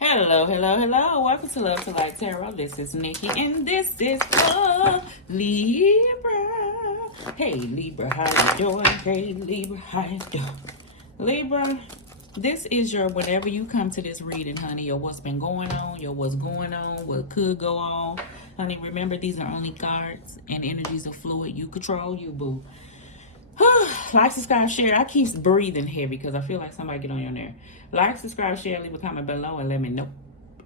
Hello, hello, hello. Welcome to Love to Light Tarot. This is Nikki, and this is for Libra. Hey, Libra, how you doing? Hey, Libra, how you doing? Libra, this is your whenever you come to this reading, honey, your what's been going on, your what's going on, what could go on. Honey, remember, these are only cards, and energies are fluid. You control you, boo. Like, subscribe, share. I keep breathing heavy because I feel like somebody get on your nerve. Like, subscribe, share, leave a comment below, and let me know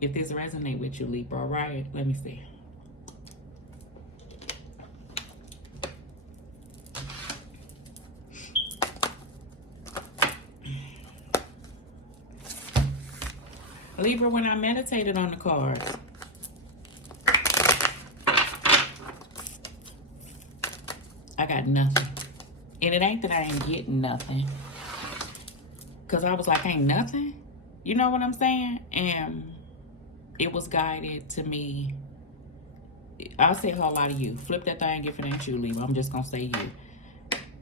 if this resonate with you, Libra. All right, let me see. Libra, when I meditated on the cards, I got nothing. And it ain't that I ain't getting nothing. Because I was like, ain't nothing. You know what I'm saying? And it was guided to me. I'll say a whole lot of you. Flip that thing if it ain't you, Libra. I'm just going to say you.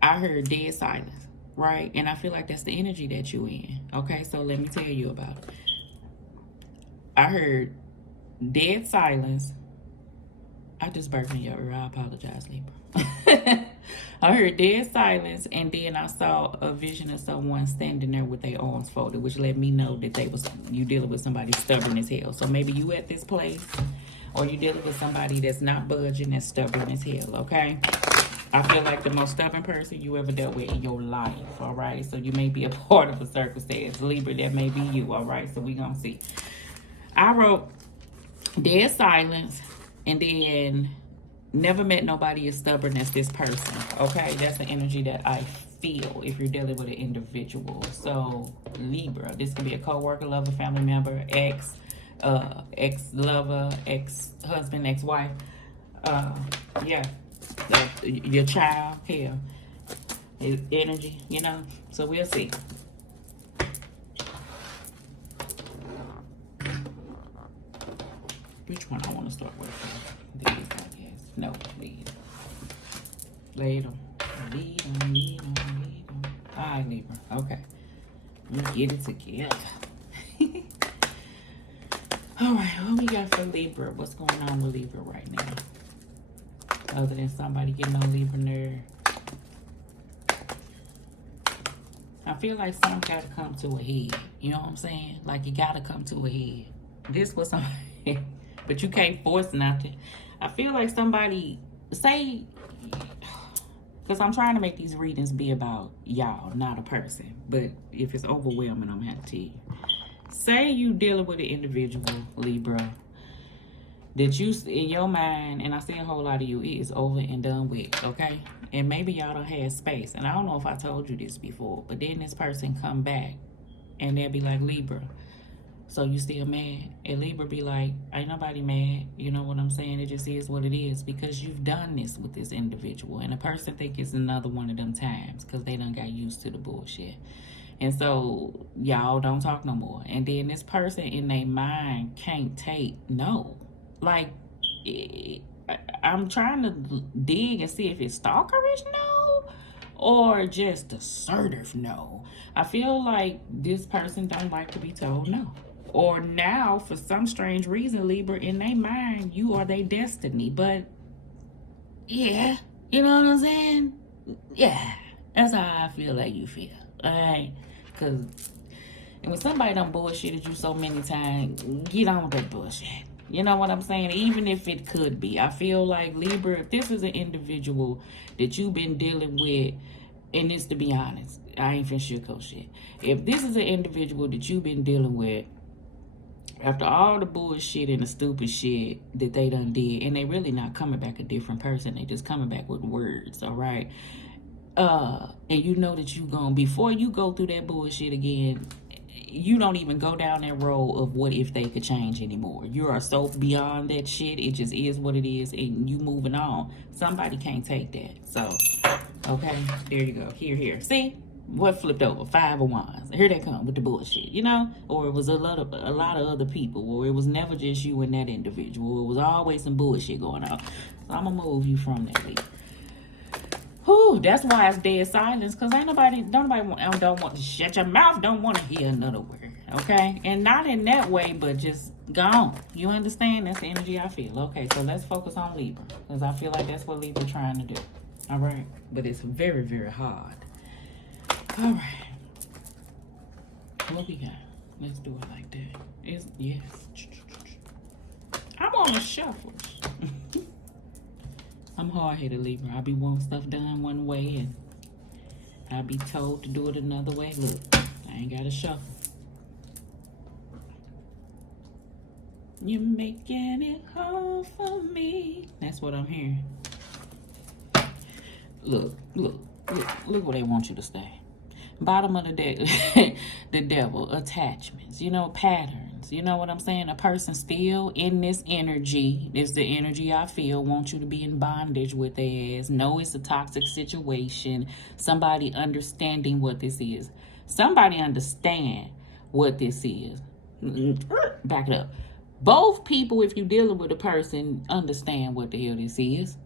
I heard dead silence, right? And I feel like that's the energy that you in. Okay, so let me tell you about it. I heard dead silence. I just burped in your ear. I apologize, Libra. I heard dead silence, and then I saw a vision of someone standing there with their arms folded, which let me know that you dealing with somebody stubborn as hell. So maybe you at this place, or you dealing with somebody that's not budging, that's stubborn as hell, okay? I feel like the most stubborn person you ever dealt with in your life, all right? So you may be a part of a circumstance. Libra, that may be you, all right? So we gonna see. I wrote dead silence, and then never met nobody as stubborn as this person, okay? That's the energy that I feel if you're dealing with an individual. So, Libra, this could be a co-worker, lover, family member, ex-lover, ex-husband, ex-wife. Yeah, your child, hell, energy, you know? So, we'll see. Which one I want to start with? These, I guess. No, lead. Lead them. Lead them, lead them, lead them. All right, Libra. Okay. Let me get it together. All right, what we got for Libra? What's going on with Libra right now? Other than somebody getting on Libra nerve. I feel like something got to come to a head. You know what I'm saying? Like, you got to come to a head. This was somebody... But you can't force nothing. I feel like somebody, say, because I'm trying to make these readings be about y'all, not a person. But if it's overwhelming, I'm going to have to tell you. Say you dealing with an individual, Libra, that you, in your mind, and I see a whole lot of you, it is over and done with, okay? And maybe y'all don't have space. And I don't know if I told you this before, but then this person come back, and they'll be like, Libra, so you still mad? And Libra be like, ain't nobody mad. You know what I'm saying? It just is what it is because you've done this with this individual. And a person think it's another one of them times because they done got used to the bullshit. And so y'all don't talk no more. And then this person in their mind can't take no. Like, I'm trying to dig and see if it's stalkerish no or just assertive no. I feel like this person don't like to be told no. Or now, for some strange reason, Libra, in their mind, you are their destiny. But, yeah, you know what I'm saying? Yeah, that's how I feel like you feel, all right? Because when somebody done bullshitted you so many times, get on with that bullshit. You know what I'm saying? Even if it could be. I feel like, Libra, if this is an individual that you've been dealing with, and this, to be honest, I ain't finna sugarcoat shit. If this is an individual that you've been dealing with, after all the bullshit and the stupid shit that they done did, and they really not coming back a different person, they just coming back with words, all right? And you know that you gonna, before you go through that bullshit again, you don't even go down that road of what if they could change anymore. You are so beyond that shit, it just is what it is, and you moving on. Somebody can't take that, so, okay, there you go, here, see? What flipped over? 5 of Wands. Here they come with the bullshit, you know? Or it was a lot of other people. Or it was never just you and that individual. It was always some bullshit going on. So I'm going to move you from that lead. Whew, that's why it's dead silence. Because ain't nobody don't want to shut your mouth. Don't want to hear another word. okay? And not in that way, but just gone. You understand? That's the energy I feel. Okay, so let's focus on Libra, because I feel like that's what Libra trying to do. All right? But it's very, very hard. All right. What we got? Let's do it like that. Yes. I'm on a shuffle. I'm hard-headed, Libra. I be wanting stuff done one way, and I be told to do it another way. Look, I ain't got to shuffle. You're making it hard for me. That's what I'm hearing. Look where they want you to stay. Bottom of the deck, the devil, attachments, patterns. You know what I'm saying? A person still in this energy, is the energy I feel, want you to be in bondage with their ass. No, it's a toxic situation. Somebody understanding what this is. Somebody understand what this is. Back it up. Both people, if you're dealing with a person, understand what the hell this is.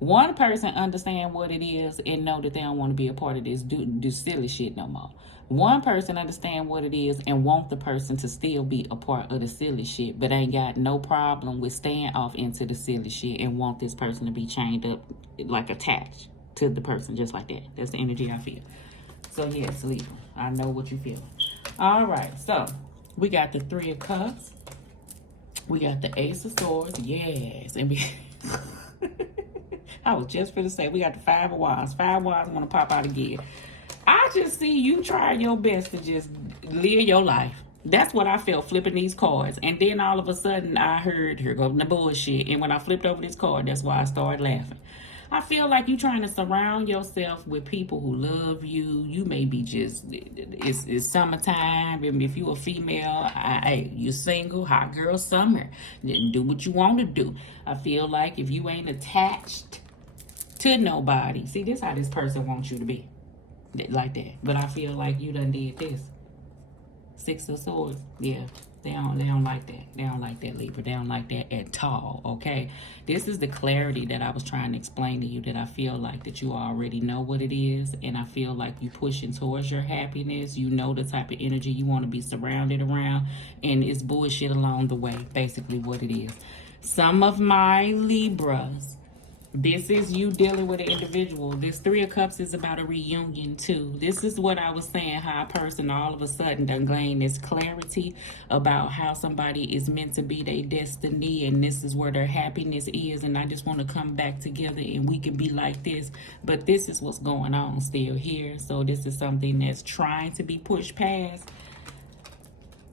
One person understand what it is and know that they don't want to be a part of this do silly shit no more. One person understand what it is and want the person to still be a part of the silly shit, but ain't got no problem with staying off into the silly shit and want this person to be chained up, like attached to the person, just like that. That's the energy I feel. So yes, Libra, I know what you feel. All right, so we got the Three of Cups. We got the Ace of Swords. Yes, and I was just going to say, we got the Five of Wands. Five of Wands want to pop out again. I just see you trying your best to just live your life. That's what I felt flipping these cards. And then all of a sudden, I heard, here go the bullshit. And when I flipped over this card, that's why I started laughing. I feel like you're trying to surround yourself with people who love you. You may be just, it's summertime. And if you're a female, you're single, hot girl summer. Do what you want to do. I feel like if you ain't attached to nobody. See, this how this person wants you to be. Like that. But I feel like you done did this. Six of Swords. Yeah. They don't like that. They don't like that, Libra. They don't like that at all, okay? This is the clarity that I was trying to explain to you, that I feel like that you already know what it is, and I feel like you pushing towards your happiness. You know the type of energy you want to be surrounded around, and it's bullshit along the way, basically what it is. Some of my Libras, this is you dealing with an individual. This Three of Cups is about a reunion too. This is what I was saying, how a person all of a sudden done gain this clarity about how somebody is meant to be their destiny, and this is where their happiness is, and I just want to come back together and we can be like this. But this is what's going on still here. So this is something that's trying to be pushed past,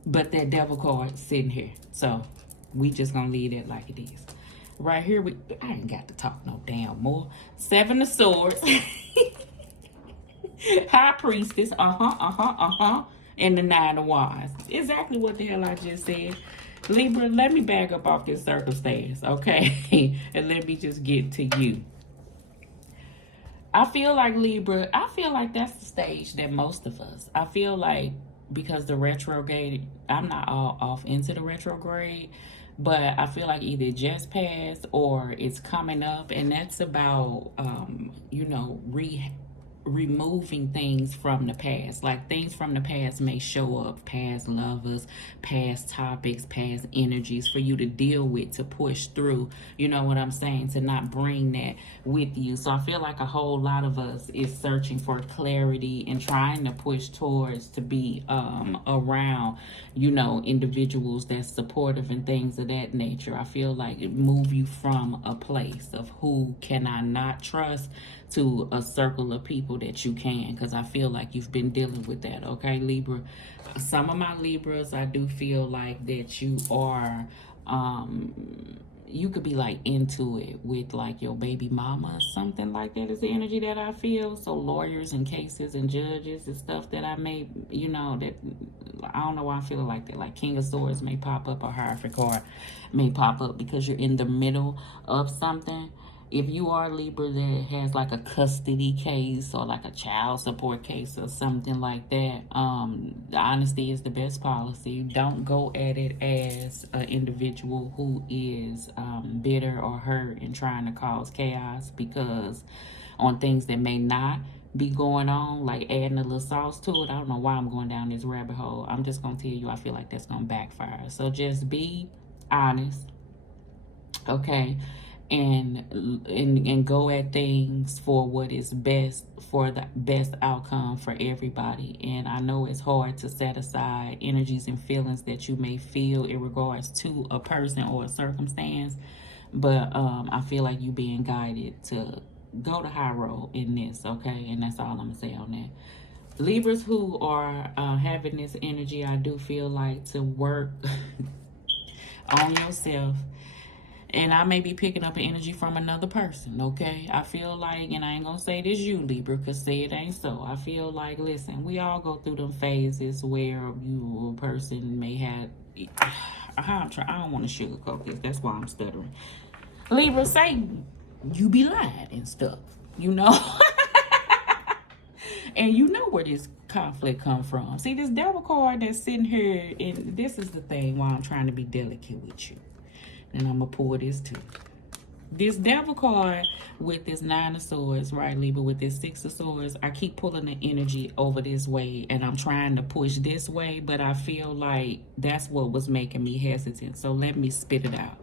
but that devil card sitting here. So we just gonna leave it like it is. Right here, I ain't got to talk no damn more. Seven of Swords. High Priestess. And the Nine of Wands. Exactly what the hell I just said. Libra, let me back up off this circumstance, okay? And let me just get to you. I feel like Libra, I feel like that's the stage that most of us, I feel like, because the retrograde, I'm not all off into the retrograde, but I feel like either it just passed or it's coming up, and that's about, removing things from the past. Like, things from the past may show up, past lovers, past topics, past energies for you to deal with, to push through, you know what I'm saying, to not bring that with you. So I feel like a whole lot of us is searching for clarity and trying to push towards to be around, individuals that's supportive and things of that nature. I feel like it move you from a place of who can I not trust to a circle of people that you can, because I feel like you've been dealing with that, okay, Libra? Some of my Libras, I do feel like that you are, you could be like into it with like your baby mama or something like that is the energy that I feel. So lawyers and cases and judges and stuff that I may, that I don't know why I feel like that. Like King of Swords may pop up, or Hierophant card may pop up because you're in the middle of something. If you are Libra that has like a custody case or like a child support case or something like that, the honesty is the best policy. Don't go at it as an individual who is bitter or hurt and trying to cause chaos, because on things that may not be going on, like adding a little sauce to it. I don't know why I'm going down this rabbit hole. I'm just gonna tell you, I feel like that's gonna backfire. So just be honest, okay, and go at things for what is best, for the best outcome for everybody. And I know it's hard to set aside energies and feelings that you may feel in regards to a person or a circumstance, but I feel like you being guided to go the high road in this, okay? And that's all I'm gonna say on that. Libras who are having this energy, I do feel like to work on yourself. And I may be picking up an energy from another person, okay? I feel like, and I ain't gonna say this you, Libra, because say it ain't so. I feel like, listen, we all go through them phases where you, a person may have, I don't want to sugarcoat this. That's why I'm stuttering. Libra, say you be lying and stuff, you know? And you know where this conflict come from. See, this devil card that's sitting here, and this is the thing why I'm trying to be delicate with you. And I'm going to pull this too. This devil card with this 9 of swords, right, Libra, with this 6 of swords, I keep pulling the energy over this way, and I'm trying to push this way, but I feel like that's what was making me hesitant. So let me spit it out.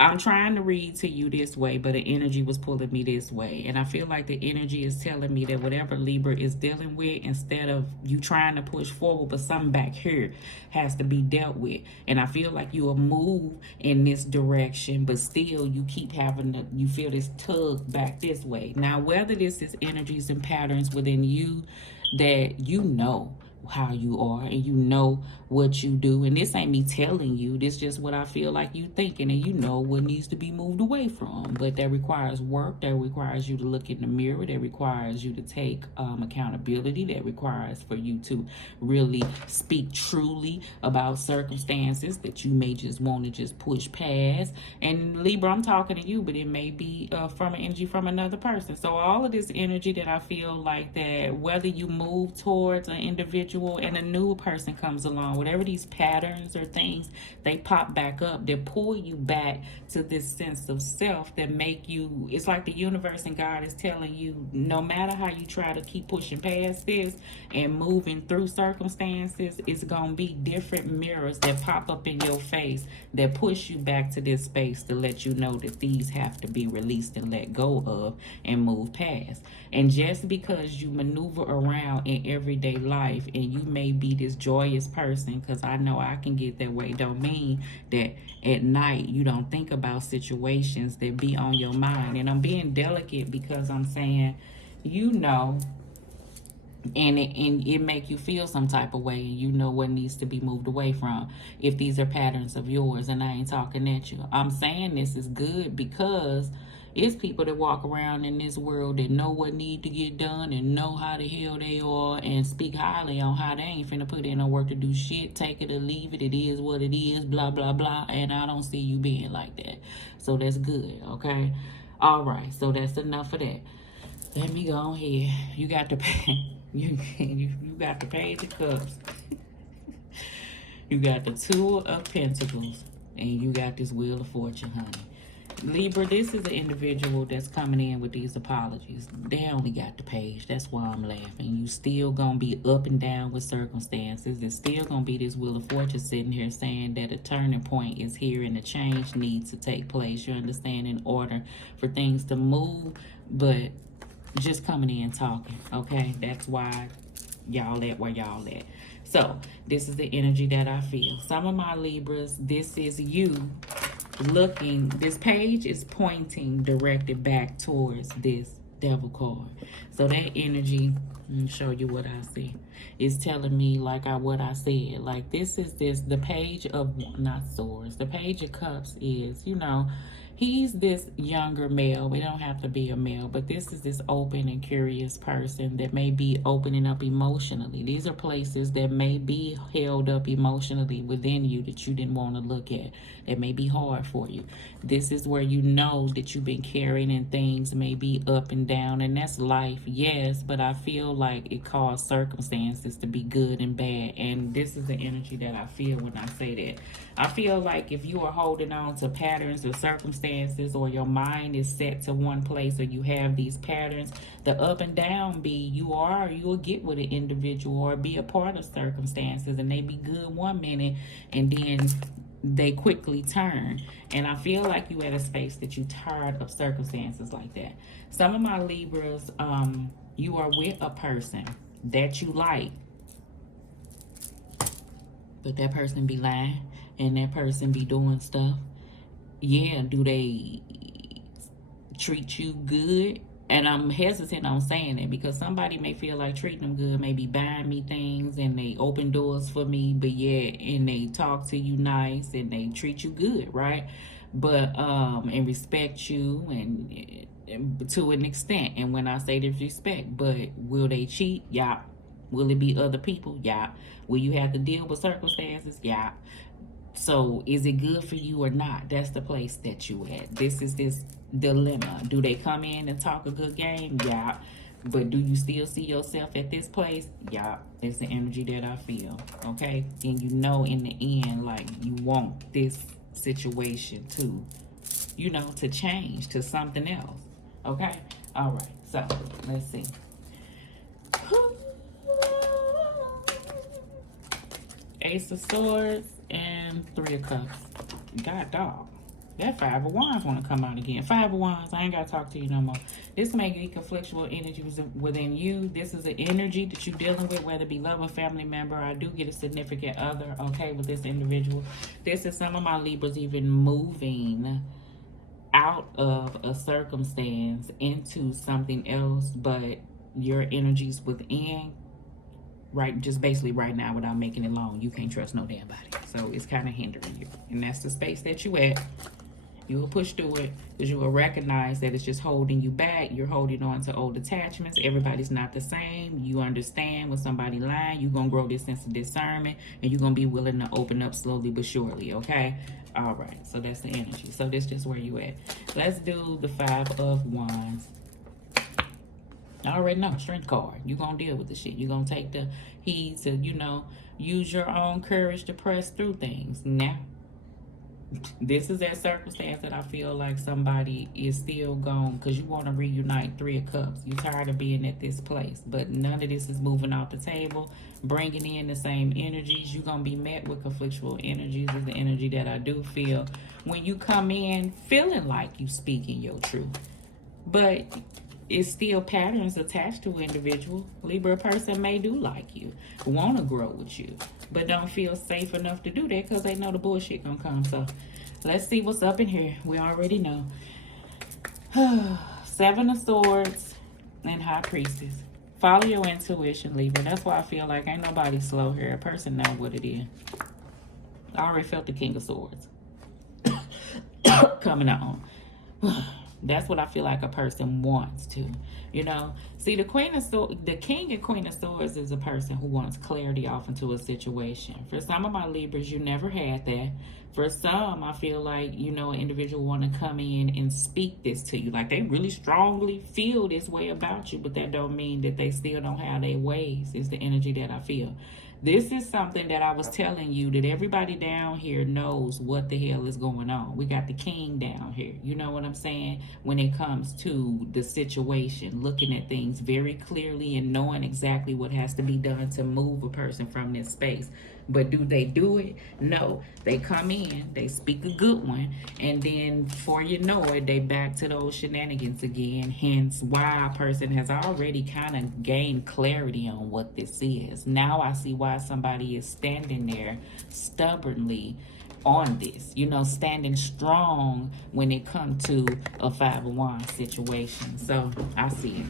I'm trying to read to you this way, but the energy was pulling me this way. And I feel like the energy is telling me that whatever Libra is dealing with, instead of you trying to push forward, but something back here has to be dealt with. And I feel like you will move in this direction, but still you keep having to, you feel this tug back this way. Now, whether this is energies and patterns within you that you know how you are and you know what you do, and this ain't me telling you, this just what I feel like you thinking, and you know what needs to be moved away from. But that requires work, that requires you to look in the mirror, that requires you to take accountability, that requires for you to really speak truly about circumstances that you may just want to just push past. And Libra, I'm talking to you, but it may be from an energy from another person. So all of this energy that I feel like that whether you move towards an individual and a new person comes along, whatever these patterns or things, they pop back up, they pull you back to this sense of self that make you, it's like the universe and God is telling you, no matter how you try to keep pushing past this and moving through circumstances, it's gonna be different mirrors that pop up in your face that push you back to this space to let you know that these have to be released and let go of and move past. And just because you maneuver around in everyday life and you may be this joyous person, because I know I can get that way, don't mean that at night you don't think about situations that be on your mind. And I'm being delicate because I'm saying, you know, and it make you feel some type of way, and you know what needs to be moved away from if these are patterns of yours. And I ain't talking at you. I'm saying this is good because it's people that walk around in this world that know what need to get done and know how the hell they are and speak highly on how they ain't finna put in no work to do shit. Take it or leave it. It is what it is, blah, blah, blah. And I don't see you being like that. So that's good, okay? All right, so that's enough of that. Let me go ahead. You got the you got the Page of Cups. You got the Two of Pentacles. And you got this Wheel of Fortune, honey. Libra, this is an individual that's coming in with these apologies. They only got the Page. That's why I'm laughing. You still gonna be up and down with circumstances. There's still gonna be this Wheel of Fortune sitting here saying that a turning point is here and a change needs to take place. You understand, in order for things to move, but just coming in talking, okay? That's why y'all at where y'all at. So this is the energy that I feel. Some of my Libras, this is you looking, this page is pointing directed back towards this Devil card. So that energy, let me show you what I see. It's telling me like what I said. Like this is the Page of, not swords, the Page of Cups is, you know, he's this younger male. It don't have to be a male, but this is this open and curious person that may be opening up emotionally. These are places that may be held up emotionally within you that you didn't want to look at. It may be hard for you. This is where you know that you've been carrying and things may be up and down, and that's life, yes, but I feel like it caused circumstances to be good and bad, and this is the energy that I feel when I say that. I feel like if you are holding on to patterns or circumstances, or your mind is set to one place, or you have these patterns, the up and down be you'll get with an individual or be a part of circumstances, and they be good one minute and then they quickly turn. And I feel like you at a space that you tired of circumstances like that. Some of my Libras, you are with a person that you like, but that person be lying and that person be doing stuff. Yeah, do they treat you good? And I'm hesitant on saying it because somebody may feel like treating them good, maybe buying me things and they open doors for me, but yeah, and they talk to you nice and they treat you good, right? But and respect you and to an extent. And when I say disrespect, but will they cheat? Yeah. Will it be other people? Yeah. Will you have to deal with circumstances? Yeah. So is it good for you or not? That's the place that you at. This is this dilemma. Do they come in and talk a good game? Yeah. But do you still see yourself at this place? Yeah. It's the energy that I feel. Okay. And you know in the end, like you want this situation to, you know, to change to something else. Okay. All right. So let's see. Ace of Swords and Three of Cups. God dog. That Five of Wands want to come out again. Five of Wands, I ain't got to talk to you no more. This may be conflictual energy within you. This is an energy that you're dealing with, whether it be love or family member. I do get a significant other, okay, with this individual. This is some of my Libras even moving out of a circumstance into something else, but your energies within, right, just basically right now, without making it long, you can't trust no damn body. So it's kind of hindering you. And that's the space that you at. You will push through it because you will recognize that it's just holding you back. You're holding on to old attachments. Everybody's not the same. You understand when somebody lying, you're going to grow this sense of discernment and you're going to be willing to open up slowly but surely, okay? All right, so that's the energy. So this is just where you at. Let's do the Five of Wands. I already know, strength card. You're going to deal with the shit. You're going to take the heed to, you know, use your own courage to press through things. Now, this is that circumstance that I feel like somebody is still gone because you want to reunite. Three of Cups. You're tired of being at this place, but none of this is moving off the table, bringing in the same energies. You're going to be met with conflictual energies is the energy that I do feel when you come in feeling like you speaking your truth. But it's still patterns attached to an individual. Libra person may do like you, want to grow with you, but don't feel safe enough to do that because they know the bullshit gonna come. So let's see what's up in here. We already know. Seven of Swords and High Priestess. Follow your intuition, Libra. That's why I feel like ain't nobody slow here. A person know what it is. I already felt the King of Swords coming on. That's what I feel like a person wants to, you know. See, the King and Queen of Swords is a person who wants clarity off into a situation. For some of my Libras, you never had that. For some, I feel like, you know, an individual want to come in and speak this to you. Like they really strongly feel this way about you, but that don't mean that they still don't have their ways. It's the energy that I feel. This is something that I was telling you that everybody down here knows what the hell is going on. We got the king down here. You know what I'm saying? When it comes to the situation, looking at things very clearly and knowing exactly what has to be done to move a person from this space. But do they do it? No. They come in, they speak a good one, and then before you know it, they back to those shenanigans again. Hence why a person has already kind of gained clarity on what this is. Now I see why somebody is standing there stubbornly on this, you know, standing strong when it comes to a Five of Wands situation. So I see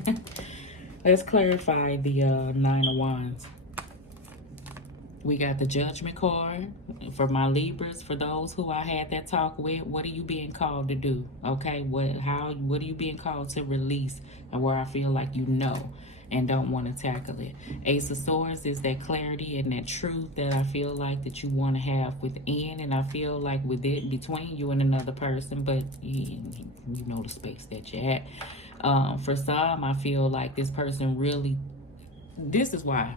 it. Let's clarify the Nine of Wands. We got the Judgment card for my Libras. For those who I had that talk with, what are you being called to do? Okay, what are you being called to release, and where I feel like you know and don't want to tackle it. Ace of Swords is that clarity and that truth that I feel like that you want to have within, and I feel like with it between you and another person, but you know the space that you're at. For some, I feel like this person really, this is why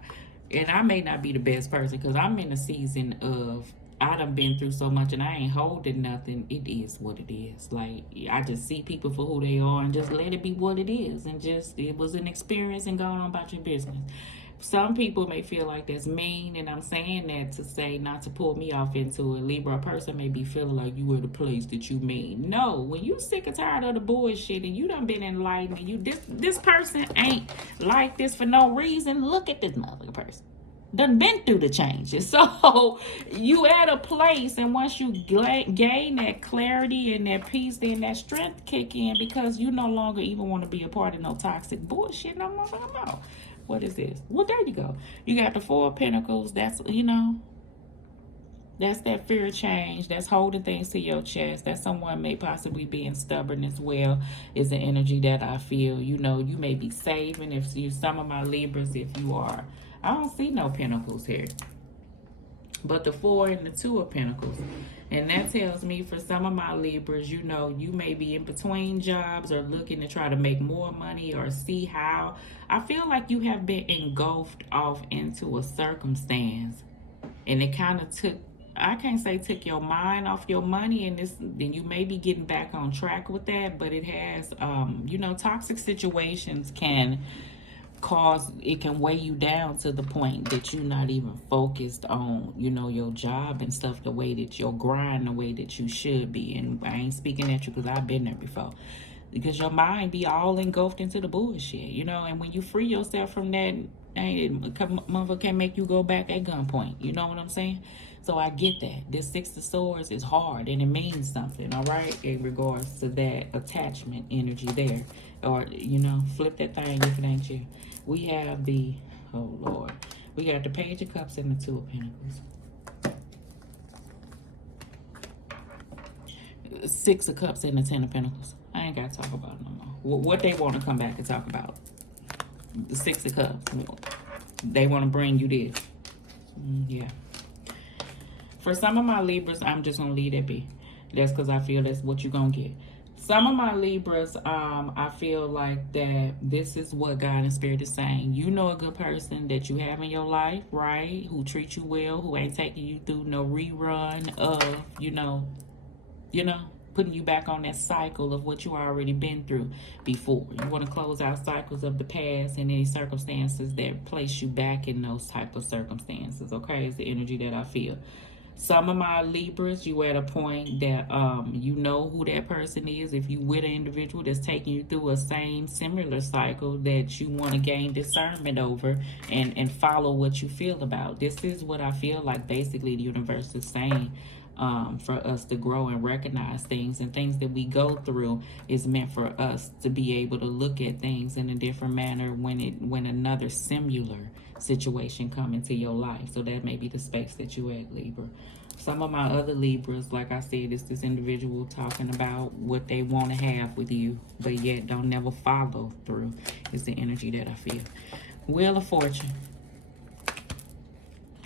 and I may not be the best person because I'm in a season of I done been through so much and I ain't holding nothing. It is what it is. Like, I just see people for who they are and just let it be what it is. And just, it was an experience and going on about your business. Some people may feel like that's mean, and I'm saying that to say not to pull me off into it. Libra person may be feeling like you were the place that you mean. No, when you sick and tired of the bullshit and you done been enlightened and you this person ain't like this for no reason, look at this motherfucking person. Done been through the changes. So you at a place, and once you gain that clarity and that peace, then that strength kick in because you no longer even want to be a part of no toxic bullshit no more. What is this? Well, there you go. You got the Four of Pentacles. That's, you know, that's that fear of change. That's holding things to your chest. That someone may possibly being stubborn as well is the energy that I feel. You know, you may be saving. If you, some of my Libras, if you are, I don't see no Pentacles here. But the Four and the Two of Pentacles. And that tells me for some of my Libras, you know, you may be in between jobs or looking to try to make more money or see how. I feel like you have been engulfed off into a circumstance. And it kind of took, I can't say took your mind off your money, and this, then you may be getting back on track with that. But it has, you know, toxic situations can cause, it can weigh you down to the point that you're not even focused on, you know, your job and stuff the way that your grind the way that you should be. And I ain't speaking at you because I've been there before, because your mind be all engulfed into the bullshit, you know. And when you free yourself from that, motherfucker can't make you go back at gunpoint, you know what I'm saying? So I get that. This Six of Swords is hard and it means something, all right, in regards to that attachment energy there. Or, you know, flip that thing if it ain't you. We have the, oh Lord, we got the Page of Cups and the Two of Pentacles. Six of Cups and the Ten of Pentacles. I ain't got to talk about it no more. What they want to come back and talk about. The Six of Cups. They want to bring you this. Yeah. For some of my Libras, I'm just going to leave that be. That's because I feel that's what you're going to get. Some of my Libras, I feel like that this is what God and Spirit is saying. You know a good person that you have in your life, right? Who treats you well, who ain't taking you through no rerun of, you know, putting you back on that cycle of what you already been through before. You want to close out cycles of the past and any circumstances that place you back in those type of circumstances, okay? Is the energy that I feel. Some of my Libras, you at a point that you know who that person is. If you with an individual that's taking you through a similar cycle that you want to gain discernment over and follow what you feel about. This is what I feel like basically the universe is saying. For us to grow and recognize things, and things that we go through is meant for us to be able to look at things in a different manner when another similar situation come into your life. So that may be the space that you at, Libra. Some of my other Libras, like I said, is this individual talking about what they want to have with you, but yet don't never follow through, is the energy that I feel. Wheel of Fortune.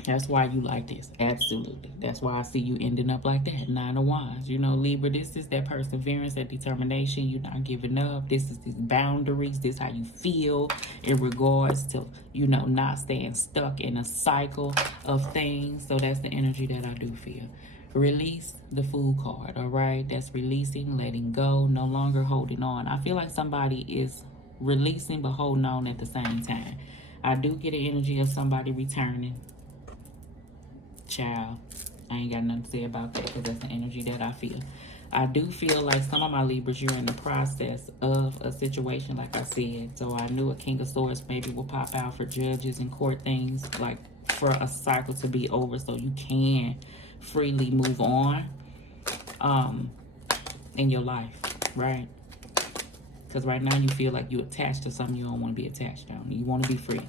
That's why you like this. Absolutely. That's why I see you ending up like that. Nine of Wands. You know, Libra, this is that perseverance, that determination. You're not giving up. This is these boundaries. This is how you feel in regards to, you know, not staying stuck in a cycle of things. So that's the energy that I do feel. Release, the Fool card, all right? That's releasing, letting go, no longer holding on. I feel like somebody is releasing but holding on at the same time. I do get an energy of somebody returning. Child, I ain't got nothing to say about that because that's the energy that I feel. I do feel like some of my Libras, you're in the process of a situation, like I said. So I knew a King of Swords maybe will pop out for judges and court things, like for a cycle to be over so you can freely move on in your life, right? Because right now you feel like you're attached to something you don't want to be attached to. You want to be free.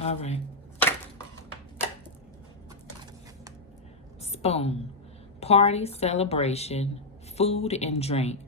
All right. Spoon. Party, celebration, food and drink.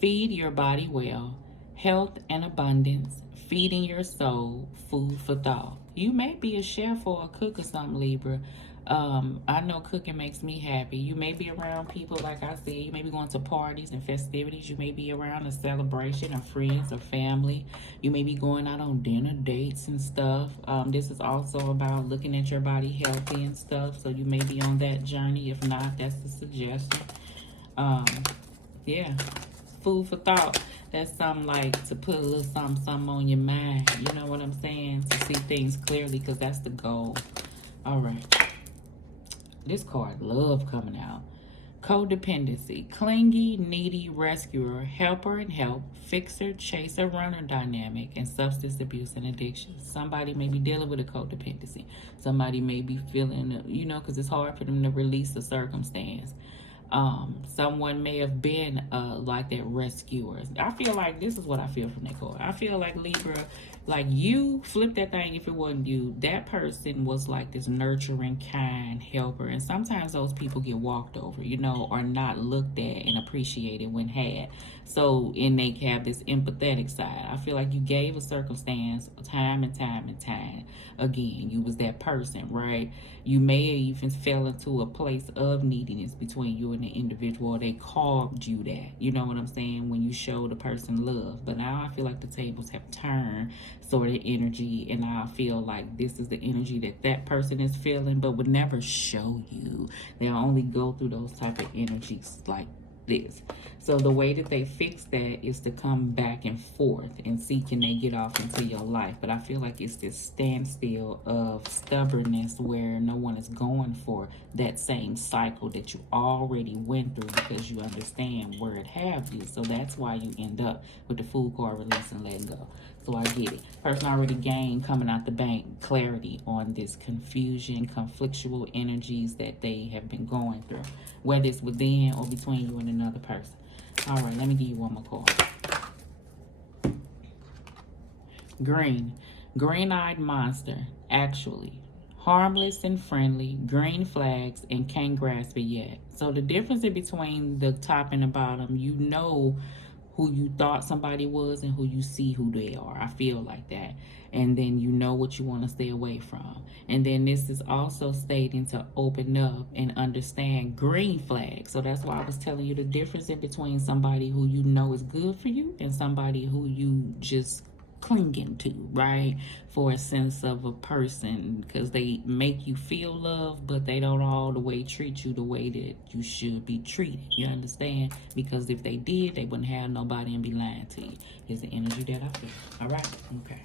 Feed your body well. Health and abundance. Feeding your soul. Food for thought. You may be a chef or a cook or something, Libra. I know cooking makes me happy. You may be around people, like I said, you may be going to parties and festivities. You may be around a celebration of friends or family. You may be going out on dinner dates and stuff. This is also about looking at your body healthy and stuff. So you may be on that journey. If not, that's the suggestion. Yeah, food for thought. That's something like to put a little something on your mind. You know what I'm saying? To see things clearly, because that's the goal. All right. This card, love coming out. Codependency, clingy, needy, rescuer, helper and help, fixer, chaser, runner dynamic, and substance abuse and addiction. Somebody may be dealing with a codependency. Somebody may be feeling, because it's hard for them to release a circumstance. Someone may have been like that rescuer. I feel like this is what I feel from that card. I feel like Libra, like you flip that thing if it wasn't you. That person was like this nurturing, kind helper. And sometimes those people get walked over, or not looked at and appreciated when had. So, and they have this empathetic side. I feel like you gave a circumstance time and time and time again. You was that person, right? You may have even fell into a place of neediness between you and the individual. They called you that. You know what I'm saying? When you show the person love. But now I feel like the tables have turned sort of energy. And I feel like this is the energy that that person is feeling, but would never show you. They'll only go through those type of energies like this. So the way that they fix that is to come back and forth and see can they get off into your life. But I feel like it's this standstill of stubbornness where no one is going for that same cycle that you already went through because you understand where it have you. So that's why you end up with the Fool card, release and letting go. So I get it. Person already gained coming out the bank clarity on this confusion, conflictual energies that they have been going through, whether it's within or between you and another person. All right, let me give you one more card. Green. Green-eyed monster. Actually. Harmless and friendly. Green flags and can't grasp it yet. So the difference in between the top and the bottom, you know who you thought somebody was and who you see who they are. I feel like that. And then you know what you want to stay away from. And then this is also stating to open up and understand green flags. So that's why I was telling you the difference in between somebody who you know is good for you and somebody who you just clinging to, right? For a sense of a person, because they make you feel love, but they don't all the way treat you the way that you should be treated. You understand? Because if they did, they wouldn't have nobody and be lying to you. Is the energy that I feel. All right? Okay.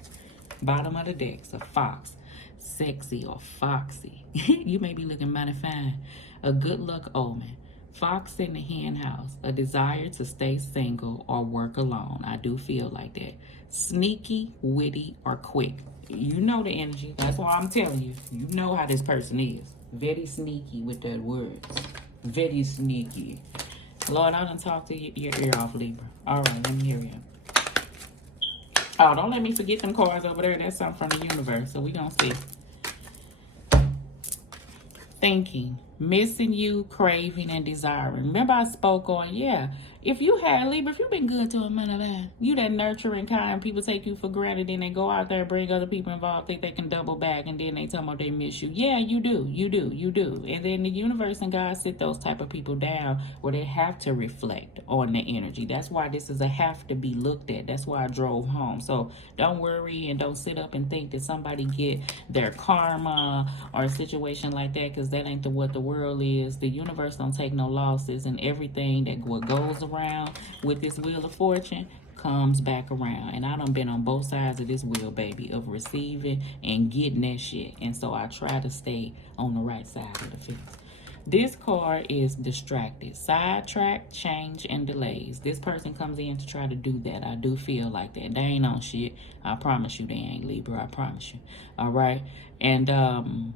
Bottom of the deck, a fox. Sexy or foxy. You may be looking mighty fine. A good luck omen. Fox in the hen house, a desire to stay single or work alone. I do feel like that. Sneaky, witty, or quick. You know the energy. That's why I'm telling you. You know how this person is. Very sneaky with that word. Very sneaky. Lord, I done talked to your ear off, Libra. All right, let me hear you. Oh, don't let me forget them cards over there. That's something from the universe. So we gonna see. Thinking, missing you, craving, and desiring. Remember I spoke on, if you had Libra, if you've been good to a man, you that nurturing kind, people take you for granted, then they go out there and bring other people involved, think they can double back, and then they tell them they miss you. Yeah, you do. And then the universe and God sit those type of people down where they have to reflect on the energy. That's why this is a have to be looked at. That's why I drove home. So don't worry and don't sit up and think that somebody get their karma or a situation like that, because that ain't what the world is. The universe don't take no losses, and everything that what goes around with this wheel of fortune comes back around. And I done been on both sides of this wheel, baby, of receiving and getting that shit. And so I try to stay on the right side of the fence. This card is distracted, sidetrack, change, and delays. This person comes in to try to do that. I do feel like that. They ain't on shit. I promise you they ain't, Libra. I promise you. All right. And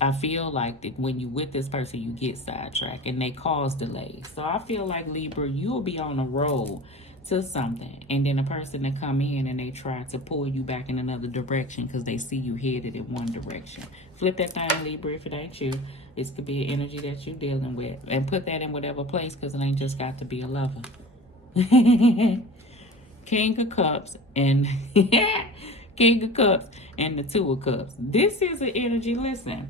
I feel like that when you with this person, you get sidetracked and they cause delays. So I feel like, Libra, you'll be on a roll to something, and then a person to come in and they try to pull you back in another direction because they see you headed in one direction. Flip that thing, Libra, if it ain't you. This could be an energy that you're dealing with, and put that in whatever place, because it ain't just got to be a lover. King of Cups and King of Cups and the Two of Cups. This is an energy, listen.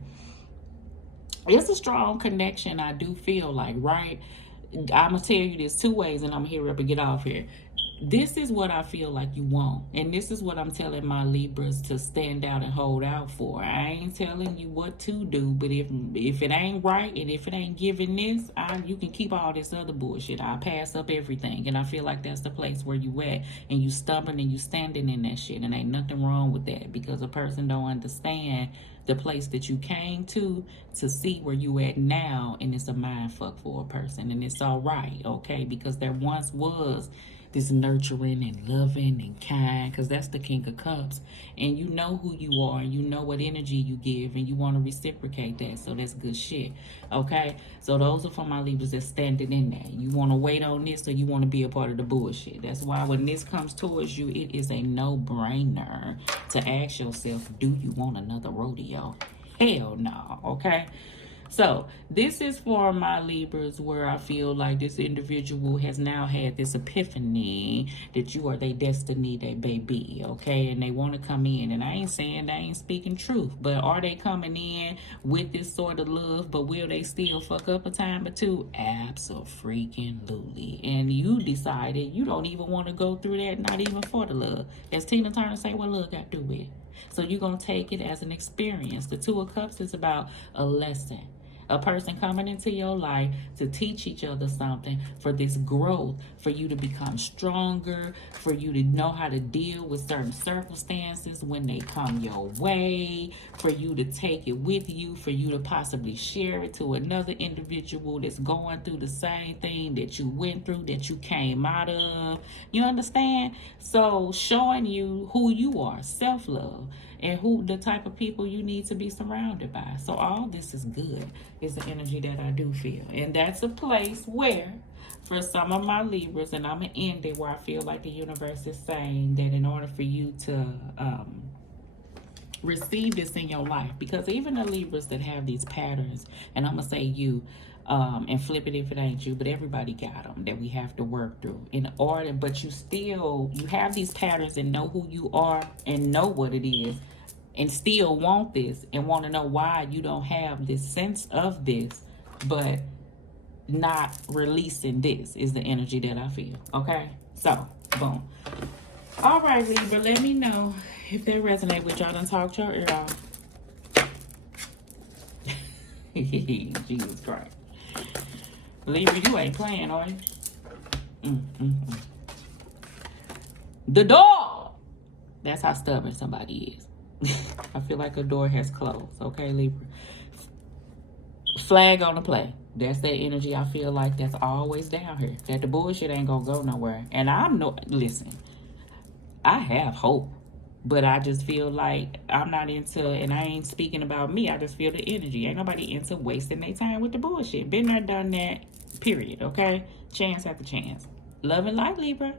It's a strong connection, I do feel like, right? I'm going to tell you this 2 ways, and I'm going to hurry up and get off here. This is what I feel like you want. And this is what I'm telling my Libras to stand out and hold out for. I ain't telling you what to do, but if it ain't right and if it ain't giving this, you can keep all this other bullshit. I'll pass up everything. And I feel like that's the place where you at. And you stubborn and you standing in that shit. And ain't nothing wrong with that, because a person don't understand the place that you came to see where you at now. And it's a mind fuck for a person. And it's all right, okay? Because there once was this nurturing and loving and kind, because that's the King of Cups. And you know who you are, and you know what energy you give, and you want to reciprocate that. So that's good shit, okay? So those are for my Libras that's standing in there. You want to wait on this, or you want to be a part of the bullshit. That's why when this comes towards you, it is a no-brainer to ask yourself, do you want another rodeo? Hell no, okay? So this is for my Libras where I feel like this individual has now had this epiphany that you are their destiny, their baby, okay? And they want to come in. And I ain't saying they ain't speaking truth, but are they coming in with this sort of love, but will they still fuck up a time or two? Absolutely. And you decided you don't even want to go through that, not even for the love. As Tina Turner say, what love got to do with it? So you're going to take it as an experience. The Two of Cups is about a lesson. A person coming into your life to teach each other something, for this growth, for you to become stronger, for you to know how to deal with certain circumstances when they come your way, for you to take it with you, for you to possibly share it to another individual that's going through the same thing that you went through, that you came out of. You understand? So showing you who you are, self-love, and who the type of people you need to be surrounded by. So all this is good. It's the energy that I do feel. And that's a place where, for some of my Libras, and I'm going to end it where I feel like the universe is saying that in order for you to receive this in your life, because even the Libras that have these patterns, and I'm going to say you, and flip it if it ain't you, but everybody got them that we have to work through in order. But you have these patterns and know who you are and know what it is, and still want this and want to know why you don't have this sense of this, but not releasing this is the energy that I feel, okay? So, boom. All right, Libra, let me know if they resonate with y'all. Done talked your ear off. Jesus Christ. Libra, you ain't playing, are you? The door! That's how stubborn somebody is. I feel like a door has closed, okay, Libra? Flag on the play. That's that energy I feel like that's always down here. That the bullshit ain't gonna go nowhere. And listen, I have hope, but I just feel like I'm not into, and I ain't speaking about me, I just feel the energy. Ain't nobody into wasting their time with the bullshit. Been there, done that, period, okay? Chance after chance. Love and light, Libra.